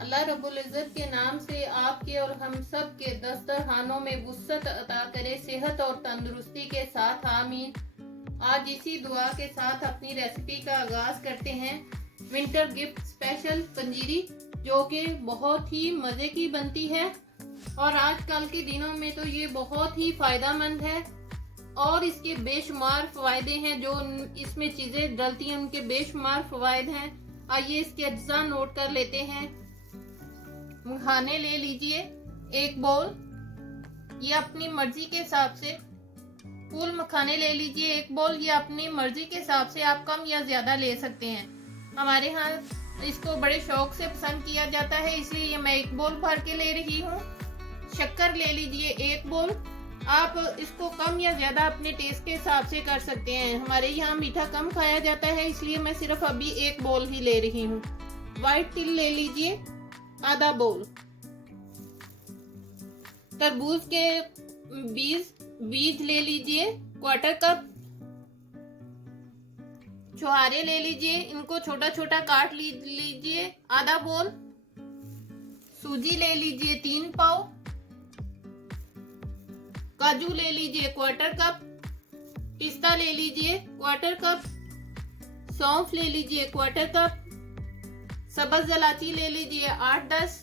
अल्लाह रब्बुल इज़्ज़त के नाम से आपके और हम सब के दस्तरखानों में वुसअत अता करे, सेहत और तंदुरुस्ती के साथ, आमीन। आज इसी दुआ के साथ अपनी रेसिपी का आगाज़ करते हैं। विंटर गिफ्ट स्पेशल पंजीरी, जो कि बहुत ही मज़े की बनती है और आजकल के दिनों में तो ये बहुत ही फ़ायदेमंद है और इसके बेशुमार फ़वायदे हैं। जो इसमें चीज़ें डलती हैं उनके बेशुमार फ़वायद हैं। आइए इसके अज्जा नोट कर लेते हैं। मखाने ले लीजिए 1 बोल, ये अपनी मर्जी के हिसाब से। फूल मखाने ले लीजिए 1 बोल, ये अपनी मर्जी के हिसाब से आप कम या ज्यादा ले सकते हैं। हमारे यहाँ इसको बड़े शौक से पसंद किया जाता है, इसलिए ये मैं 1 बोल भर के ले रही हूँ। शक्कर ले लीजिए 1 बोल, आप इसको कम या ज्यादा अपने टेस्ट के हिसाब से कर सकते हैं। हमारे यहाँ मीठा कम खाया जाता है, इसलिए मैं सिर्फ अभी 1 बोल ही ले रही हूँ। व्हाइट तिल ले लीजिए आधा बोल। तरबूज के बीज ले लीजिए 1/4 कप। छुहारे ले लीजिए, इनको छोटा छोटा काट लीजिए आधा बोल। सूजी ले लीजिए 3 पाव। काजू ले लीजिए 1/4 कप। पिस्ता ले लीजिए 1/4 कप। सौंफ ले लीजिए 1/4 कप। सब्ज इलायची ले लीजिए 8-10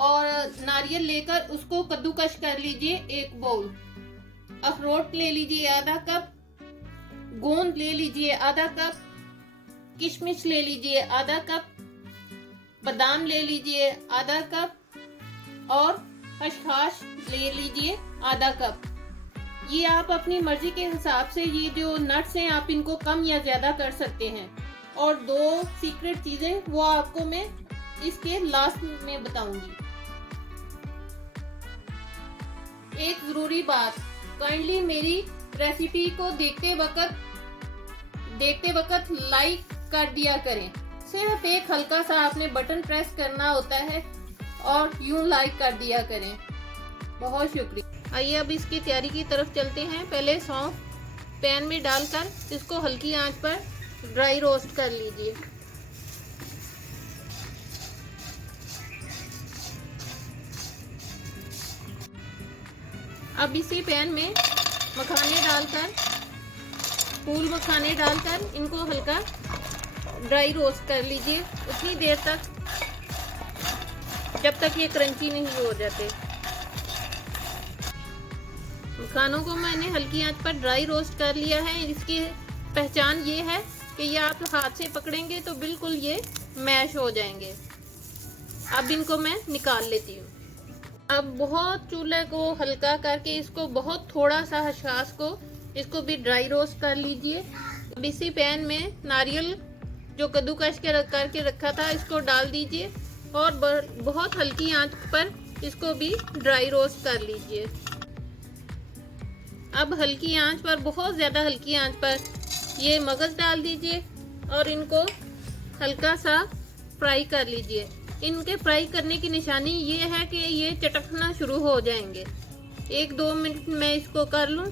और नारियल लेकर उसको कद्दूकश कर लीजिए 1 बोल। अखरोट ले लीजिए आधा कप। गोंद ले लीजिए आधा कप। किशमिश ले लीजिए आधा कप। बादाम ले लीजिए आधा कप और खसखस ले लीजिए आधा कप। ये आप अपनी मर्जी के हिसाब से, ये जो नट्स हैं आप इनको कम या ज्यादा कर सकते हैं। और 2 सीक्रेट चीजें वो आपको मैं इसके लास्ट में बताऊंगी। एक जरूरी बात, काइंडली मेरी रेसिपी को देखते वक्त लाइक कर दिया करें। सिर्फ एक हल्का सा आपने बटन प्रेस करना होता है और यूं लाइक कर दिया करें। बहुत शुक्रिया। आइए अब इसकी तैयारी की तरफ चलते हैं। पहले सौंफ पैन में डालकर इसको हल्की आंच पर ड्राई रोस्ट कर लीजिए। अब इसी पैन में मखाने डालकर, फूल मखाने डालकर इनको हल्का ड्राई रोस्ट कर लीजिए उतनी देर तक जब तक ये क्रंची नहीं हो जाते। मखानों को मैंने हल्की आंच पर ड्राई रोस्ट कर लिया है। इसकी पहचान ये है कि ये आप हाथ से पकड़ेंगे तो बिल्कुल ये मैश हो जाएंगे। अब इनको मैं निकाल लेती हूँ। अब बहुत चूल्हे को हल्का करके इसको बहुत थोड़ा सा हशास को इसको भी ड्राई रोस्ट कर लीजिए। अब इसी पैन में नारियल जो कद्दूकस करके रखा था इसको डाल दीजिए और बहुत हल्की आंच पर इसको भी ड्राई रोस्ट कर लीजिए। अब हल्की आंच पर, बहुत ज़्यादा हल्की आंच पर ये मगज डाल दीजिए और इनको हल्का सा फ्राई कर लीजिए। इनके फ्राई करने की निशानी ये है कि ये चटकना शुरू हो जाएंगे। 1-2 मिनट मैं इसको कर लूं।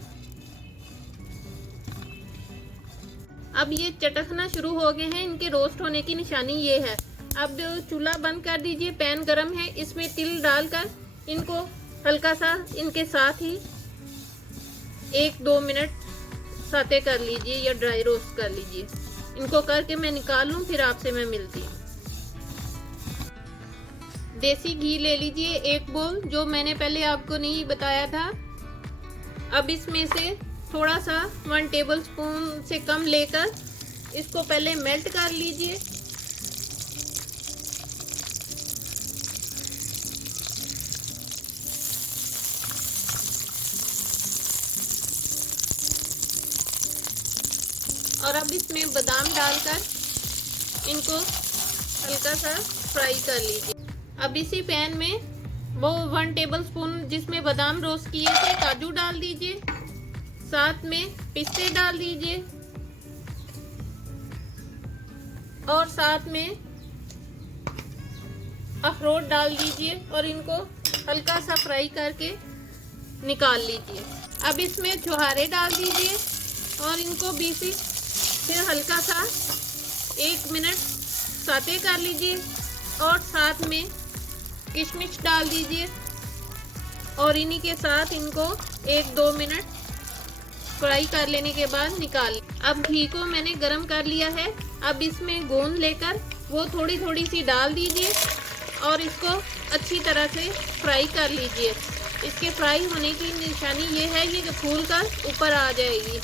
अब ये चटकना शुरू हो गए हैं, इनके रोस्ट होने की निशानी ये है। अब चूल्हा बंद कर दीजिए, पैन गरम है, इसमें तिल डालकर इनको हल्का सा इनके साथ ही 1-2 मिनट साते कर लीजिए या ड्राई रोस्ट कर लीजिए। इनको करके मैं निकाल लूं, फिर आपसे मैं मिलती हूँ। देसी घी ले लीजिए 1 बोल, जो मैंने पहले आपको नहीं बताया था। अब इसमें से थोड़ा सा 1 टेबलस्पून से कम लेकर इसको पहले मेल्ट कर लीजिए। और अब इसमें बादाम डालकर इनको हल्का सा फ्राई कर लीजिए। अब इसी पैन में वो 1 टेबलस्पून जिसमें बादाम रोस्ट किए थे काजू डाल दीजिए, साथ में पिस्ते डाल दीजिए और साथ में अखरोट डाल दीजिए और इनको हल्का सा फ्राई करके निकाल लीजिए। अब इसमें छुहारे डाल दीजिए और इनको भी फिर हल्का सा 1 मिनट साते कर लीजिए। और साथ में किशमिश डाल दीजिए और इन्हीं के साथ इनको 1-2 मिनट फ्राई कर लेने के बाद निकाल। अब घी को मैंने गरम कर लिया है। अब इसमें गोंद लेकर वो थोड़ी थोड़ी सी डाल दीजिए और इसको अच्छी तरह से फ्राई कर लीजिए। इसके फ्राई होने की निशानी ये है कि फूल कर ऊपर आ जाएगी।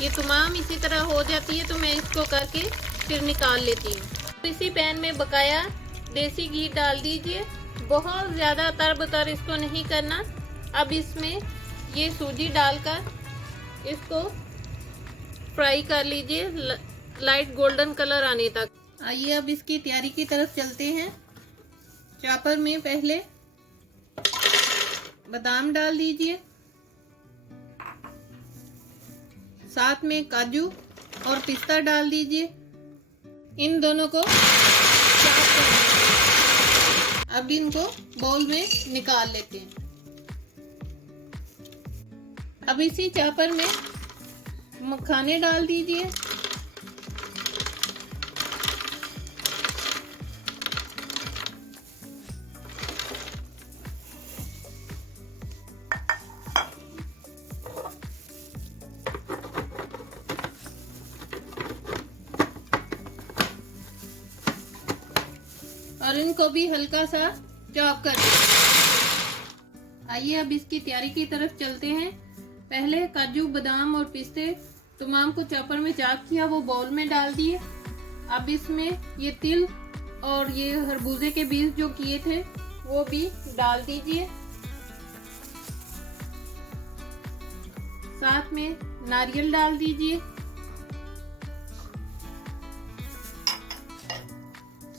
ये तमाम इसी तरह हो जाती है तो मैं इसको करके फिर निकाल लेती हूँ। इसी पैन में बकाया देसी घी डाल दीजिए। बहुत ज़्यादा तर इसको नहीं करना। अब इसमें ये सूजी डालकर इसको फ्राई कर लीजिए लाइट गोल्डन कलर आने तक। आइए अब इसकी तैयारी की तरफ चलते हैं। चॉपर में पहले बादाम डाल दीजिए, साथ में काजू और पिस्ता डाल दीजिए। इन दोनों को चॉप कर लीजिए। अब इनको बाउल में निकाल लेते हैं। अब इसी चॉपर में मखाने डाल दीजिए, और इनको भी हल्का सा चॉप कर दीजिए। आइए अब इसकी तैयारी की तरफ चलते हैं। पहले काजू बादाम और पिस्ते तमाम को चॉपर में चॉप किया, वो बाउल में डाल दिए। अब इसमें ये तिल और ये खरबूजे के बीज जो किए थे वो भी डाल दीजिए। साथ में नारियल डाल दीजिए,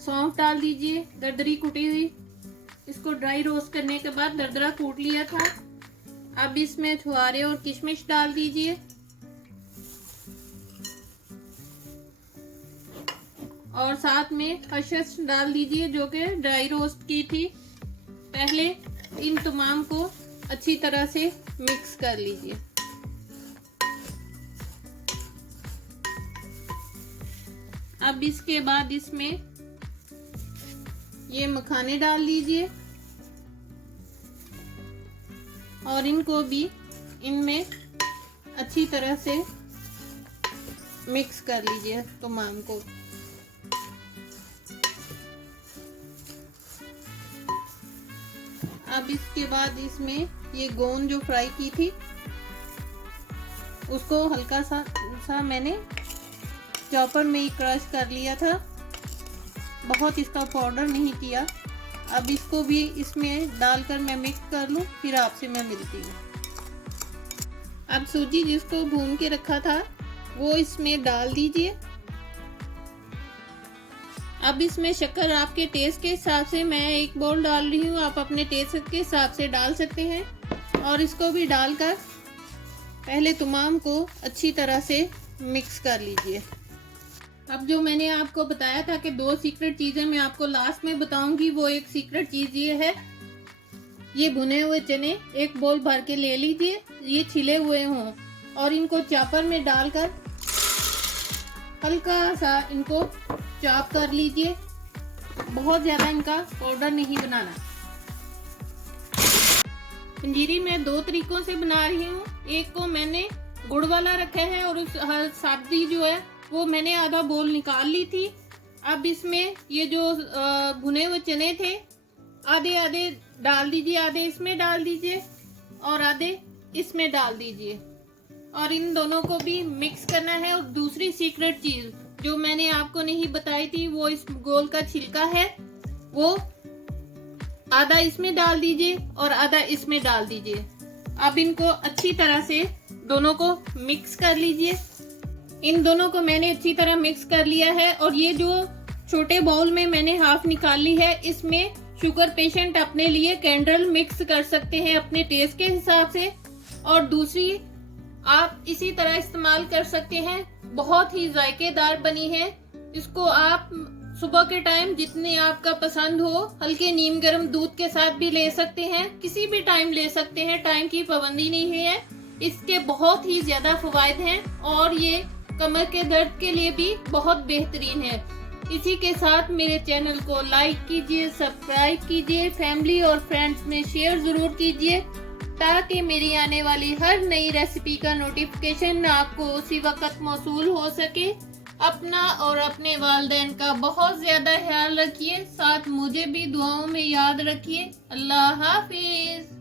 सौंफ डाल दीजिए दरदरी कुटी हुई। इसको ड्राई रोस्ट करने के बाद दरदरा कूट लिया था। अब इसमें छुहारे और किशमिश डाल दीजिए और साथ में खसखस डाल दीजिए जो कि ड्राई रोस्ट की थी। पहले इन तमाम को अच्छी तरह से मिक्स कर लीजिए। अब इसके बाद इसमें ये मखाने डाल लीजिए और इनको भी इनमें अच्छी तरह से मिक्स कर लीजिए तमाम को। अब इसके बाद इसमें ये गोंद जो फ्राई की थी उसको हल्का सा मैंने चॉपर में ही क्रश कर लिया था, बहुत इसका पाउडर नहीं किया। अब इसको भी इसमें डालकर मैं मिक्स कर लूँ, फिर आपसे मैं मिलती हूँ। अब सूजी जिसको भून के रखा था वो इसमें डाल दीजिए। अब इसमें शक्कर आपके टेस्ट के हिसाब से मैं 1 बाउल डाल रही हूँ, आप अपने टेस्ट के हिसाब से डाल सकते हैं। और इसको भी डालकर पहले तमाम को अच्छी तरह से मिक्स कर लीजिए। अब जो मैंने आपको बताया था कि 2 सीक्रेट चीज़ें मैं आपको लास्ट में बताऊंगी, वो एक सीक्रेट चीज़ ये है, ये भुने हुए चने 1 बाउल भर के ले लीजिए, ये छिले हुए हों और इनको चॉपर में डालकर हल्का सा इनको चॉप कर लीजिए। बहुत ज़्यादा इनका पाउडर नहीं बनाना। पंजीरी मैं 2 तरीकों से बना रही हूँ। एक को मैंने गुड़ वाला रखा है और उस सादी जो है वो मैंने आधा बोल निकाल ली थी। अब इसमें ये जो भुने हुए चने थे आधे आधे डाल दीजिए, आधे इसमें डाल दीजिए और आधे इसमें डाल दीजिए और इन दोनों को भी मिक्स करना है। और दूसरी सीक्रेट चीज जो मैंने आपको नहीं बताई थी वो इस गोल का छिलका है, वो आधा इसमें डाल दीजिए और आधा इसमें डाल दीजिए। अब इनको अच्छी तरह से दोनों को मिक्स कर लीजिए। इन दोनों को मैंने अच्छी तरह मिक्स कर लिया है और ये जो छोटे बाउल में मैंने हाफ निकाल ली है इसमें शुगर पेशेंट अपने लिए कैंडल मिक्स कर सकते हैं अपने टेस्ट के हिसाब से। और दूसरी आप इसी तरह इस्तेमाल कर सकते हैं, बहुत ही जायकेदार बनी है। इसको आप सुबह के टाइम जितने आपका पसंद हो हल्के नीम गर्म दूध के साथ भी ले सकते हैं, किसी भी टाइम ले सकते हैं, टाइम की पाबंदी नहीं है। इसके बहुत ही ज्यादा फवायद हैं और ये कमर के दर्द के लिए भी बहुत बेहतरीन है। इसी के साथ मेरे चैनल को लाइक कीजिए, सब्सक्राइब कीजिए, फैमिली और फ्रेंड्स में शेयर जरूर कीजिए ताकि मेरी आने वाली हर नई रेसिपी का नोटिफिकेशन आपको उसी वक्त मौसूल हो सके। अपना और अपने वालिदैन का बहुत ज्यादा ख्याल रखिए, साथ मुझे भी दुआओं में याद रखिए। अल्लाह हाफिज।